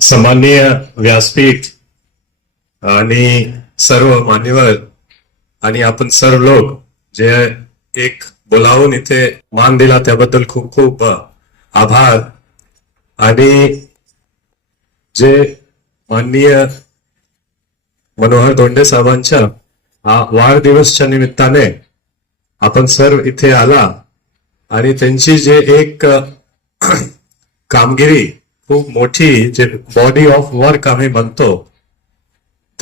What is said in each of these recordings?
सन्माननीय व्यासपीठ आणि सर्व मान्यवर आणि आपण सर्व लोक जे एक बोलावून इथे मान दिला त्याबद्दल खूप खूप आभार. आणि जे माननीय मनोहर धोंडे साहेबांच्या हा वाढदिवसच्या निमित्ताने आपण सर्व इथे आला आणि त्यांची जे एक कामगिरी खूप मोठी जे बॉडी ऑफ वर्क आम्ही म्हणतो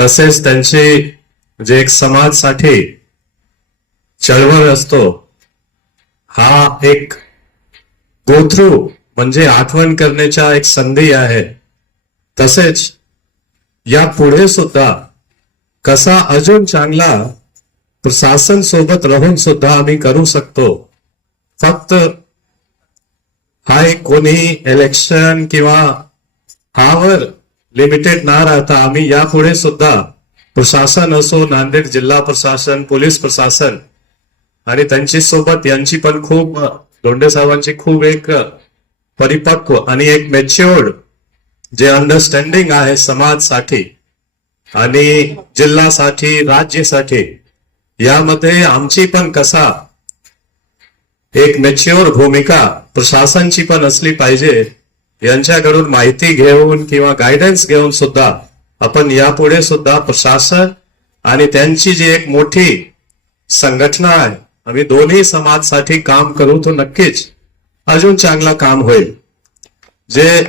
तसेच त्यांची जे एक समाजसाठी चळवळ असतो हा एक गोथ्रू म्हणजे आठवण करण्याच्या एक संधी आहे. तसेच या पुढे सुद्धा कसा अजून चांगला प्रशासन सोबत राहून सुद्धा आम्ही करू शकतो. फक्त आहे कोणीही कोणी इलेक्शन किंवा हावर लिमिटेड ना राहता आम्ही यापुढे सुद्धा प्रशासन असो नांदेड जिल्हा प्रशासन पोलीस प्रशासन आणि त्यांची सोबत यांची पण खूप धोंडे साहेबांची खूप एक परिपक्व आणि एक मॅच्युअर्ड जे अंडरस्टँडिंग आहे समाजसाठी आणि जिल्हासाठी राज्यासाठी यामध्ये आमची पण कसा एक मॅच्युअर भूमिका प्रशासनची पण असली पाहिजे. यांच्याकडून माहिती घेऊन किंवा गायडन्स घेऊन सुद्धा आपण यापुढे सुद्धा प्रशासन आणि त्यांची जी एक मोठी संघटना आहे आम्ही दोन्ही समाजसाठी काम करू तो नक्कीच अजून चांगला काम होईल. जे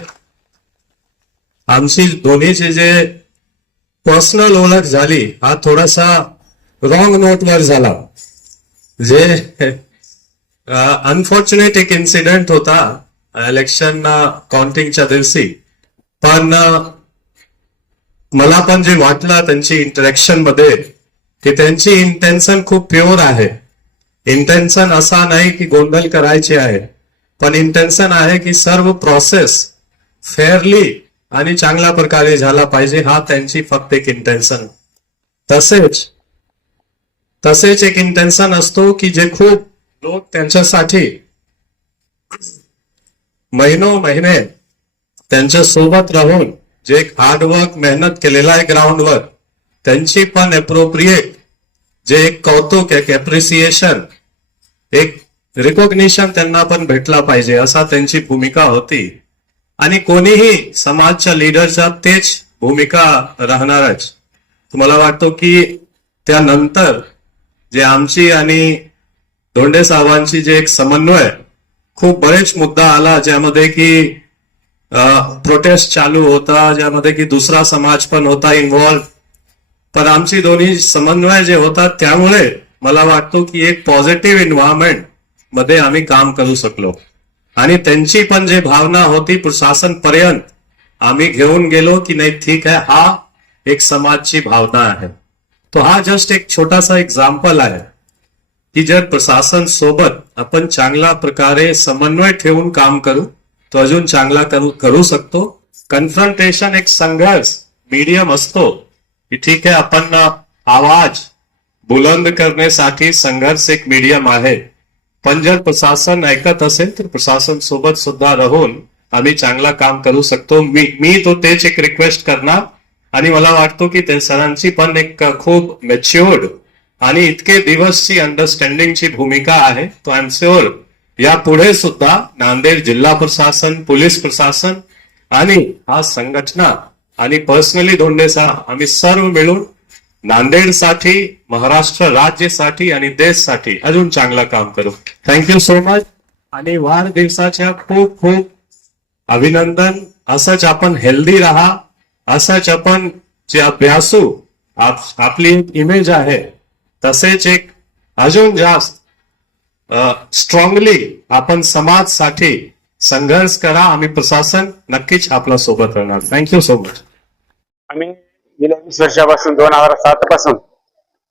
आमची दोन्हीची जे पर्सनल ओळख झाली हा थोडासा रॉंग नोटवर झाला. जे अनफॉर्च्युनेट एक इन्सिडेंट होता uh, इलेक्शन काउंटिंगच्या uh, दिवशी. पण uh, मला पण जे वाटलं त्यांची इंटरेक्शनमध्ये की त्यांची इंटेन्शन खूप प्युअर आहे. इंटेन्शन असा नाही की गोंधळ करायची आहे. पण इंटेन्शन आहे की सर्व प्रोसेस फेअरली आणि चांगल्या प्रकारे झाला पाहिजे हा त्यांची फक्त एक इंटेन्शन तसेच तसेच एक इंटेन्शन असतो की जे खूप लोक त्यांच्यासाठी महिनो महिने त्यांच्यासोबत राहून जे एक हार्डवर्क मेहनत केलेला आहे ग्राउंडवर त्यांची पण अप्रोप्रिएट जे एक कौतुक एक एप्रिसिएशन एक रिकॉग्निशन त्यांना पण भेटला पाहिजे असा त्यांची भूमिका होती. आणि कोणीही समाजच्या लिडरच्या तेच भूमिका राहणारच. तुम्हाला वाटतो की त्यानंतर जे आमची आणि धोंडे साहेबांची जे एक समन्वय खूप बरेच मुद्दा आला ज्यामध्ये की प्रोटेस्ट चालू होता ज्यामध्ये की दुसरा समाज पण होता इन्व्हॉल्व पण आमची दोन्ही समन्वय जे होता त्यामुळे मला वाटतो की एक पॉझिटिव्ह एन्व्हायरमेंटमध्ये आम्ही काम करू शकलो. आणि त्यांची पण जे भावना होती प्रशासन पर्यंत आम्ही घेऊन गेलो की नाही ठीक आहे हा एक समाजची भावना आहे. तो हा जस्ट एक छोटासा एक्झाम्पल आहे. की जर प्रशासन सोबत आपण चांगल्या प्रकारे समन्वय ठेवून काम करू तो अजून चांगला करू करू शकतो. कन्फ्रंटेशन एक संघर्ष मीडियम असतो. की ठीक आहे आपण आवाज बुलंद करण्यासाठी संघर्ष एक मीडियम आहे. पण जर प्रशासन ऐकत असेल तर प्रशासन सोबत सुद्धा राहून आम्ही चांगला काम करू शकतो. मी मी तो तेच एक रिक्वेस्ट करणार. आणि मला वाटतो की ते सरांची पण एक खूप मॅच्युअर्ड आणि इतके दिवसची अंडरस्टँडिंगची भूमिका आहे तो आय एम शुअर यापुढे सुद्धा नांदेड जिल्हा प्रशासन पोलीस प्रशासन आणि हा संघटना आणि पर्सनली धोंडेसा आम्ही सर्व मिळून नांदेडसाठी महाराष्ट्र राज्यसाठी आणि देशसाठी अजून चांगलं काम करू. थँक्यू सो मच आणि वाढदिवसाच्या खूप खूप अभिनंदन. असंच आपण हेल्दी राहा. असंच आपण जे अभ्यासू आप- आपली एक इमेज आहे. तसेच एक अजून जास्त स्ट्रॉंगली आपण समाजसाठी संघर्ष करा आम्ही प्रशासन नक्कीच आपल्यासोबत राहणार. थँक्यू सो मच आम्ही गेल्या वीस वर्षापासून दोन हजार सात पासून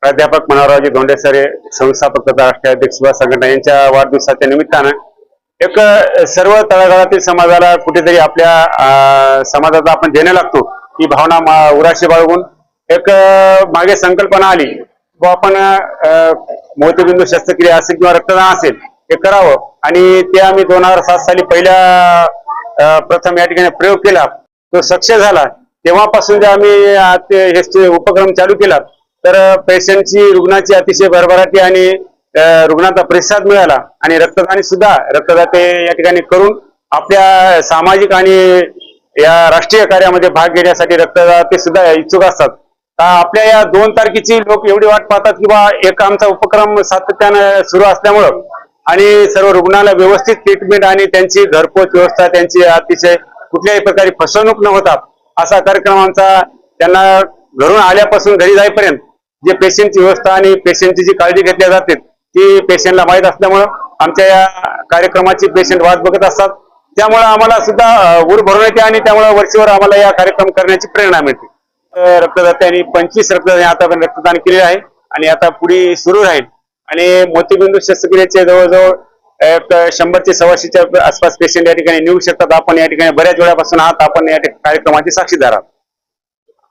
प्राध्यापक मनोहररावजी धोंडे सर संस्थापक तथा राष्ट्रीय अध्यक्ष सुभाष संघटना यांच्या वाढदिवसाच्या निमित्तानं एक सर्व तळागाळातील समाजाला कुठेतरी आपल्या अ, समाजाचा आपण देणे लागतो. ही भावना उराशी बाळगून एक मागे संकल्पना आली. व आपण मोतीबिंदू शस्त्रक्रिया असेल किंवा रक्तदान असेल हे करावं. आणि ते आम्ही दोन हजार सात साली पहिल्या प्रथम या ठिकाणी प्रयोग केला. तो सक्सेस झाला. तेव्हापासून जे आम्ही हे उपक्रम चालू केला तर पेशंटची रुग्णाची अतिशय भरभराटी आणि रुग्णांचा रुग्णाचा प्रतिसाद मिळाला. आणि रक्तदानी सुद्धा रक्तदाते या ठिकाणी करून आपल्या सामाजिक आणि या राष्ट्रीय कार्यामध्ये भाग घेण्यासाठी रक्तदाते सुद्धा इच्छुक असतात. आपल्या या दोन तारखेची लोक एवढी वाट पाहतात की बा एक आमचा उपक्रम सातत्यानं सुरू असल्यामुळं आणि सर्व रुग्णाला व्यवस्थित ट्रीटमेंट आणि त्यांची घरपोच व्यवस्था त्यांची अतिशय कुठल्याही प्रकारे फसवणूक न होता असा कार्यक्रम आमचा त्यांना घरून आल्यापासून घरी जाईपर्यंत जे पेशंटची व्यवस्था आणि पेशंटची जी काळजी घेतल्या जाते ती पेशंटला माहीत असल्यामुळं आमच्या या कार्यक्रमाची पेशंट वाट बघत असतात. त्यामुळे आम्हाला सुद्धा अं, ऊर भरून येते आणि त्यामुळे वर्षभर आम्हाला या कार्यक्रम करण्याची प्रेरणा मिळते. रक्तदात्यांनी पंचवीस रक्तदान आतापर्यंत रक्तदान केले आहे. आणि आता पुढे सुरू राहील. आणि मोतीबिंदू शस्त्रक्रियेचे जवळजवळ एक शंभर ते सव्वाशेच्या आसपास पेशंट या ठिकाणी निघू शकतात. आपण या ठिकाणी बऱ्याच वेळापासून आहात. आपण या कार्यक्रमाचे साक्षीदार आहात.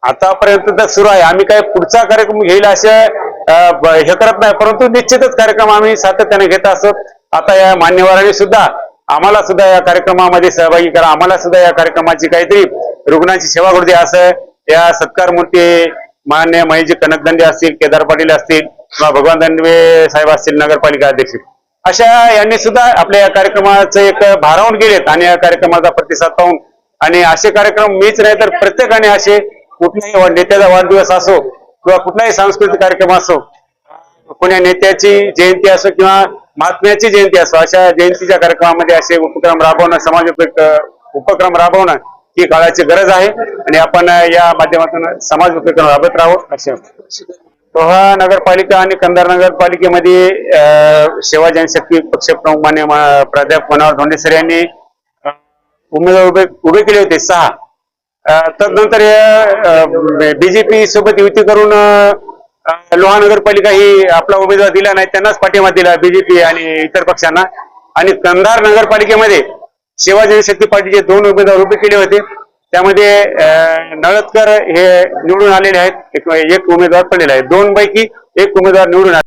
आतापर्यंत तर सुरू आहे. आम्ही काय पुढचा कार्यक्रम घेईल असे हे करत नाही. परंतु निश्चितच कार्यक्रम आम्ही सातत्याने घेत असतो. आता या मान्यवरांनी सुद्धा आम्हाला सुद्धा या कार्यक्रमामध्ये सहभागी करा. आम्हाला सुद्धा या कार्यक्रमाची काहीतरी रुग्णांची सेवा करू द्या असं या सत्कार मूर्ती मान्य महेशजी कनकदंडे असतील केदार पाटील असतील किंवा भगवान दंडवे साहेब असतील नगरपालिका अध्यक्ष. अशा यांनी सुद्धा आपल्या या कार्यक्रमाचं एक भारावून गेलेत आणि या कार्यक्रमाचा प्रतिसाद पाहून. आणि असे कार्यक्रम मीच नाही तर प्रत्येकाने असे कुठल्याही नेत्याचा वाढदिवस असो किंवा कुठलाही सांस्कृतिक कार्यक्रम असो कोण्या नेत्याची जयंती असो किंवा महात्म्याची जयंती असो अशा जयंतीच्या कार्यक्रमामध्ये असे उपक्रम राबवणं समाज उपक्रम राबवणं ही काळाची गरज आहे आणि आपण या माध्यमातून समाज उपक्रम राबत राहू असे रोहा नगरपालिका आणि कंधार नगरपालिकेमध्ये सेवा जनशक्ती पक्ष प्रमुख मान्य प्राध्यापक मनोहर धोंडेसर यांनी उमेदवार उभे उभे केले होते सहा. तदनंतर बीजेपी सोबत युती करून लोहा नगरपालिका ही आपला उमेदवार दिला नाही त्यांनाच पाठिंबा दिला बीजेपी आणि इतर पक्षांना. आणि कंधार नगरपालिकेमध्ये शिवाजी शक्ती पार्टीचे दोन उमेदवार उभे केले होते. त्यामध्ये नळदकर हे निवडून आलेले आहेत. एक एक उमेदवार पडलेला आहे. दोन पैकी एक उमेदवार निवडून आले.